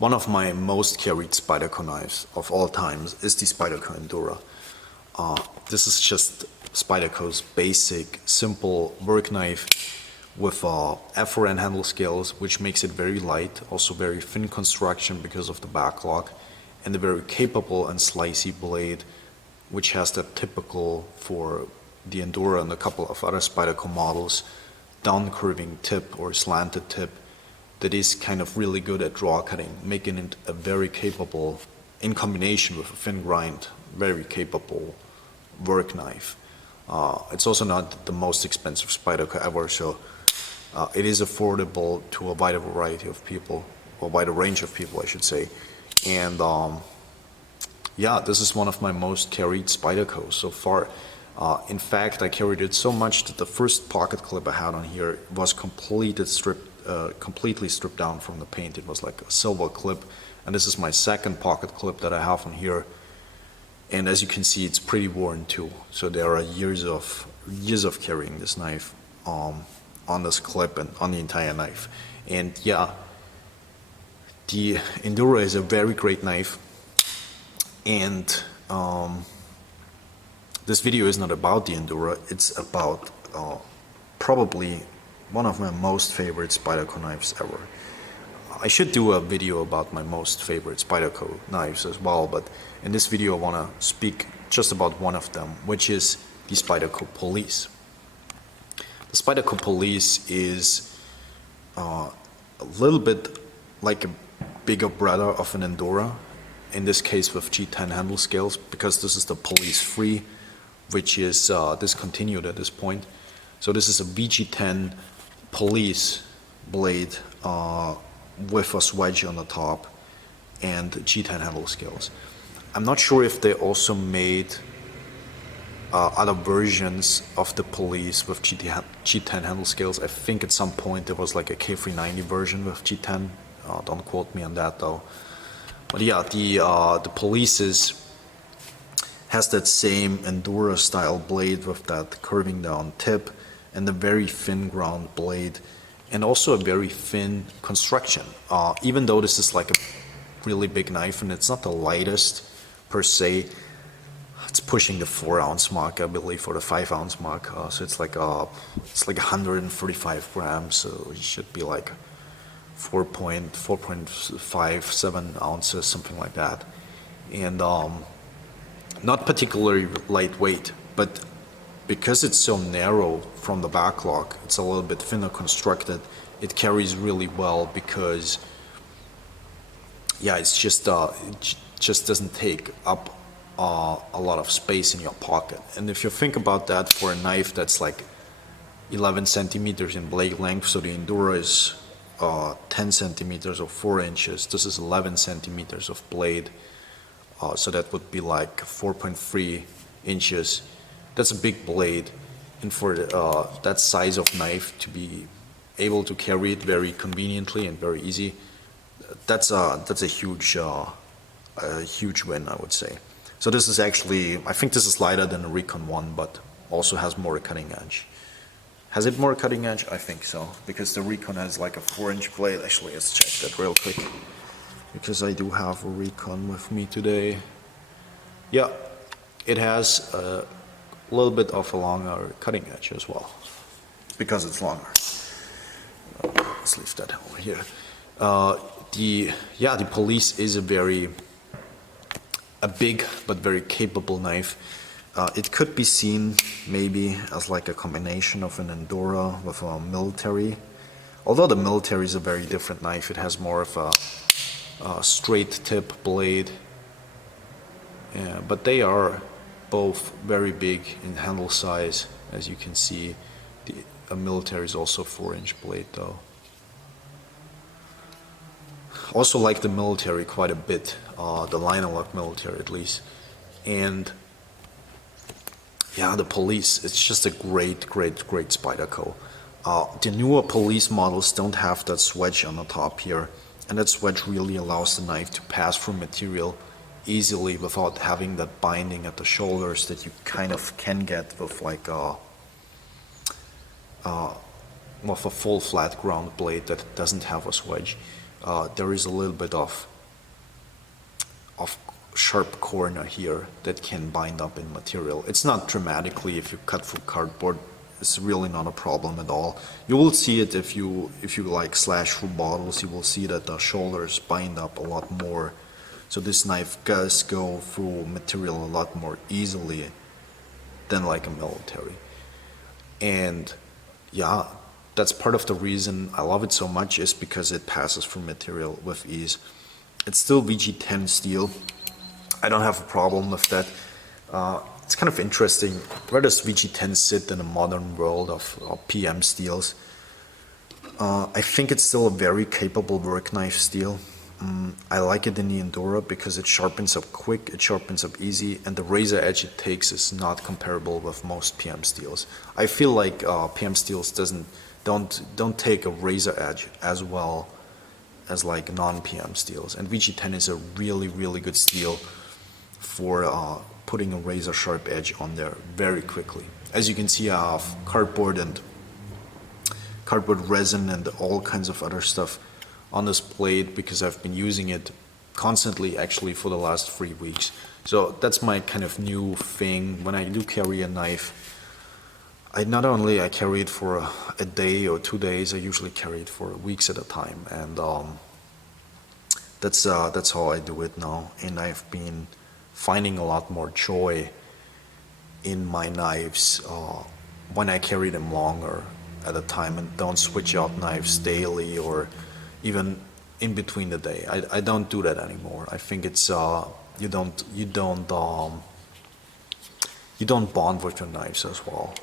One of my most carried Spyderco knives of all times is the Spyderco Endura. This is just Spyderco's basic, simple work knife with F4N handle scales, which makes it very light, also very thin construction because of the backlog, and a very capable and slicey blade, which has that typical for the Endura and a couple of other Spyderco models, down curving tip or slanted tip that is kind of really good at draw cutting, making it a very capable, in combination with a thin grind, very capable work knife. It's also not the most expensive Spyderco ever, so it is affordable to a wider variety of people, or wider range of people, I should say. And yeah, this is one of my most carried Spydercos so far. In fact, I carried it so much that the first pocket clip I had on here was completely stripped down from the paint. It was like a silver clip, and this is my second pocket clip that I have on here. And as you can see, it's pretty worn too. So there are years of carrying this knife on this clip and on the entire knife. And yeah, the Endura is a very great knife. And this video is not about the Endura, it's about probably one of my most favorite Spyderco knives ever. I should do a video about my most favorite Spyderco knives as well, but in this video I want to speak just about one of them, which is the Spyderco Police. The Spyderco Police is a little bit like a bigger brother of an Endura, in this case with G10 handle scales, because this is the Police III, which is discontinued at this point. So this is a VG10 Police blade with a swedge on the top and G10 handle scales. I'm not sure if they also made other versions of the Police with G10 handle scales. I think at some point there was like a K390 version with G10. Don't quote me on that though. But yeah, the Police has that same Endura style blade with that curving down tip and a very thin ground blade, and also a very thin construction. Even though this is like a really big knife and it's not the lightest per se, it's pushing the 4-ounce mark, I believe, or the 5-ounce mark. So it's like 135 grams, so it should be like 4.57 ounces, something like that. And not particularly lightweight, but because it's so narrow from the backlog, it's a little bit thinner constructed, it carries really well because yeah, it's just it just doesn't take up a lot of space in your pocket. And if you think about that for a knife that's like 11 centimeters in blade length, so the Endura is 10 centimeters or 4 inches, this is 11 centimeters of blade, so that would be like 4.3 inches. That's a big blade, and for that size of knife to be able to carry it very conveniently and very easy, that's a huge win, I would say. So this is actually, I think this is lighter than the Recon one, but also has more cutting edge. Has it more cutting edge? I think so, because the Recon has like a 4-inch blade. Actually, let's check that real quick, because I do have a Recon with me today. Yeah, it has a little bit of a longer cutting edge as well, because it's longer. Let's leave that over here. The Police is a big but very capable knife. It could be seen maybe as like a combination of an Endura with a military, although the military is a very different knife. It has more of a straight tip blade, yeah, but they are both very big in handle size, as you can see. A military is also 4-inch blade though. Also like the military quite a bit, the line-lock military at least. And yeah, the Police, it's just a great Spyderco. The newer Police models don't have that swedge on the top here, and that swedge really allows the knife to pass through material easily without having that binding at the shoulders that you kind of can get with like with a full flat ground blade that doesn't have a swedge. there is a little bit of sharp corner here that can bind up in material. It's not dramatically, if you cut through cardboard, it's really not a problem at all. You will see it if you like slash through bottles, you will see that the shoulders bind up a lot more. So this knife does go through material a lot more easily than like a military. And yeah, that's part of the reason I love it so much, is because it passes through material with ease. It's still VG10 steel. I don't have a problem with that. It's kind of interesting. Where does VG10 sit in a modern world of PM steels? I think it's still a very capable work knife steel. I like it in the Enduro because it sharpens up quick, it sharpens up easy, and the razor edge it takes is not comparable with most PM steels. I feel like PM steels don't take a razor edge as well as like non-PM steels, and VG10 is a really, really good steel for putting a razor sharp edge on there very quickly. As you can see, I have cardboard resin and all kinds of other stuff on this blade because I've been using it constantly actually for the last 3 weeks. So that's my kind of new thing. When I do carry a knife, I carry it for a day or 2 days. I usually carry it for weeks at a time, and that's how I do it now. And I've been finding a lot more joy in my knives when I carry them longer at a time and don't switch out knives daily or even in between the day. I don't do that anymore. I think it's you don't bond with your knives as well,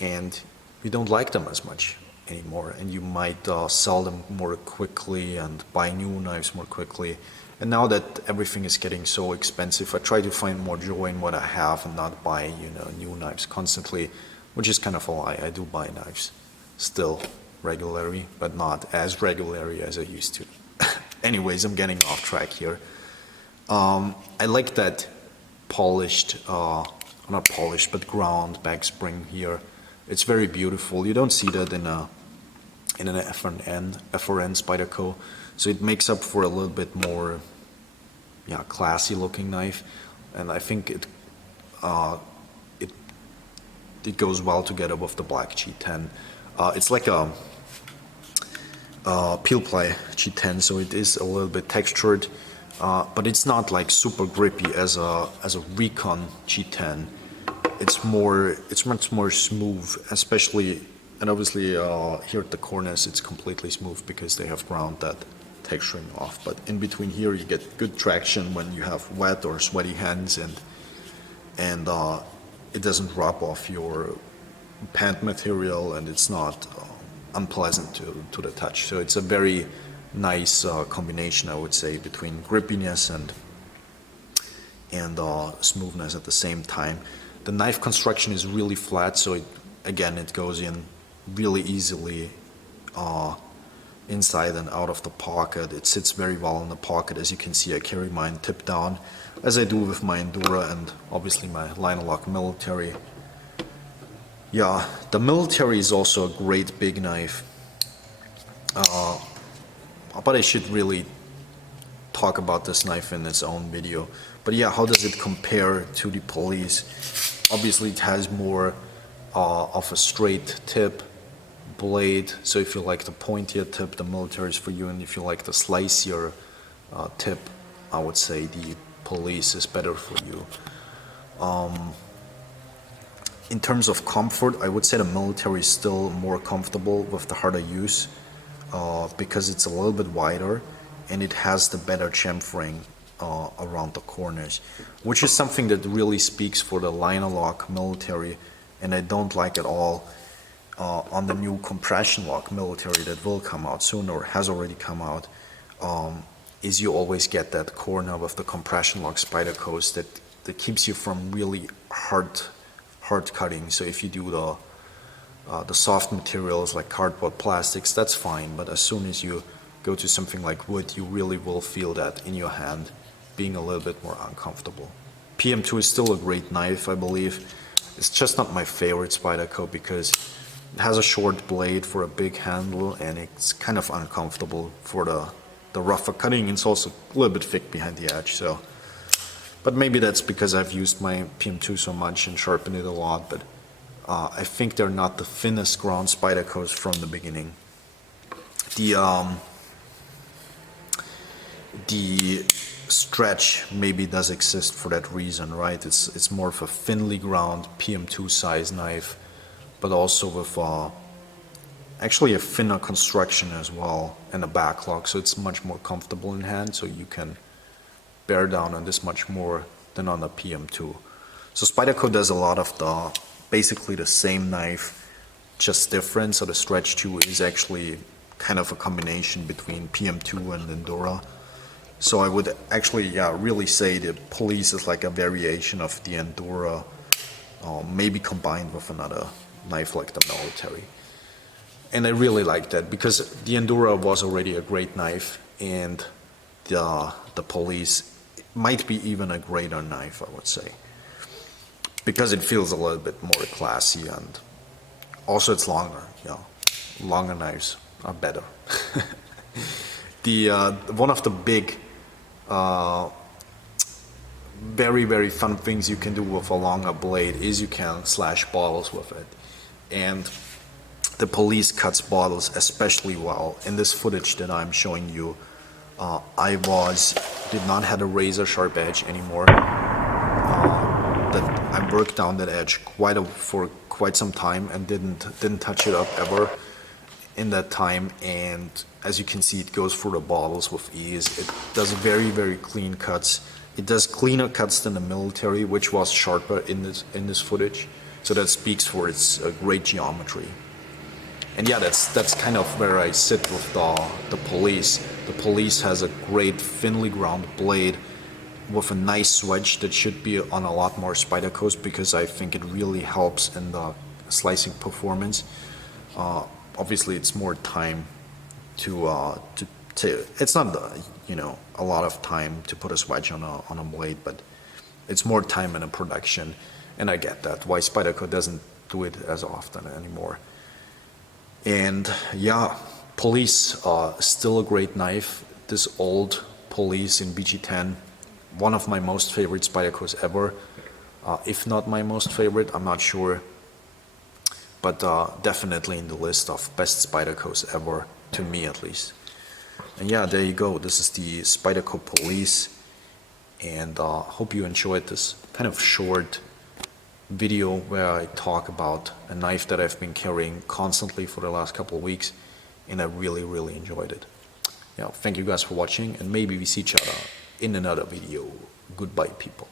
and you don't like them as much anymore, and you might sell them more quickly and buy new knives more quickly. And now that everything is getting so expensive, I try to find more joy in what I have and not buy new knives constantly, which is kind of a lie. I do buy knives still regularly, but not as regularly as I used to. Anyways, I'm getting off track here. I like that polished, not polished, but ground back spring here. It's very beautiful. You don't see that in an FRN Spyderco, so it makes up for a little bit more, classy looking knife, and I think it goes well together with the black G10. It's like a peel ply G10, so it is a little bit textured, but it's not like super grippy as a Recon G10. It's much more smooth, especially, and obviously here at the corners it's completely smooth because they have ground that texturing off. But in between here you get good traction when you have wet or sweaty hands, and it doesn't rub off your pant material, and it's not unpleasant to the touch. So it's a very nice combination, I would say, between grippiness and smoothness at the same time. The knife construction is really flat, so it goes in really easily inside and out of the pocket. It sits very well in the pocket. As you can see, I carry mine tipped down, as I do with my Endura and obviously my Line-O-Lock military. Yeah, the military is also a great big knife, but I should really talk about this knife in its own video. But yeah, how does it compare to the Police? Obviously it has more of a straight tip blade, so if you like the pointier tip, the military is for you, and if you like the slicier tip, I would say the Police is better for you. In terms of comfort, I would say the military is still more comfortable with the harder use because it's a little bit wider and it has the better chamfering around the corners, which is something that really speaks for the Line-O-Lock military, and I don't like at all on the new compression lock military that will come out soon or has already come out. Is you always get that corner with the compression lock Spydercos that keeps you from really hard cutting. So if you do the soft materials like cardboard, plastics, that's fine, but as soon as you go to something like wood, you really will feel that in your hand being a little bit more uncomfortable. PM2 is still a great knife, I believe. It's just not my favorite Spyderco because It has a short blade for a big handle, and it's kind of uncomfortable for the rougher cutting. It's also a little bit thick behind the edge, so. But maybe that's because I've used my PM2 so much and sharpened it a lot, but I think they're not the thinnest ground Spydercos from the beginning. The stretch maybe does exist for that reason, right? It's more of a thinly ground PM2 size knife, but also with actually a thinner construction as well and a backlock, so it's much more comfortable in hand, so you can bear down on this much more than on the PM2. So Spyderco does a lot of basically the same knife, just different. So the Stretch 2 is actually kind of a combination between PM2 and Endura. So I would actually, really say the Police is like a variation of the Endura, maybe combined with another knife like the Military. And I really like that because the Endura was already a great knife, and the Police might be even a greater knife, I would say, because it feels a little bit more classy, and also it's longer. Longer knives are better. One of the big, very, very fun things you can do with a longer blade is you can slash bottles with it, and the Police cuts bottles especially well. In this footage that I'm showing you, I did not have a razor sharp edge anymore. That I worked down that edge for quite some time and didn't touch it up ever in that time. And as you can see, it goes through the bottles with ease. It does very, very clean cuts. It does cleaner cuts than the Military, which was sharper in this footage. So that speaks for its great geometry. And yeah, that's kind of where I sit with the Police. The Police has a great thinly ground blade with a nice wedge that should be on a lot more Spydercos, because I think it really helps in the slicing performance. Obviously, it's more time to it's not a lot of time to put a wedge on a blade, but it's more time in a production, and I get that why Spyderco doesn't do it as often anymore. And yeah, Police still a great knife. This old Police in BG10, one of my most favorite Spydercos ever, if not my most favorite, I'm not sure, but definitely in the list of best Spydercos ever, to me at least. And yeah, there you go. This is the Spyderco Police, and hope you enjoyed this kind of short video where I talk about a knife that I've been carrying constantly for the last couple of weeks, and I really, really enjoyed it. Thank you guys for watching, and maybe we see each other in another video. Goodbye, people.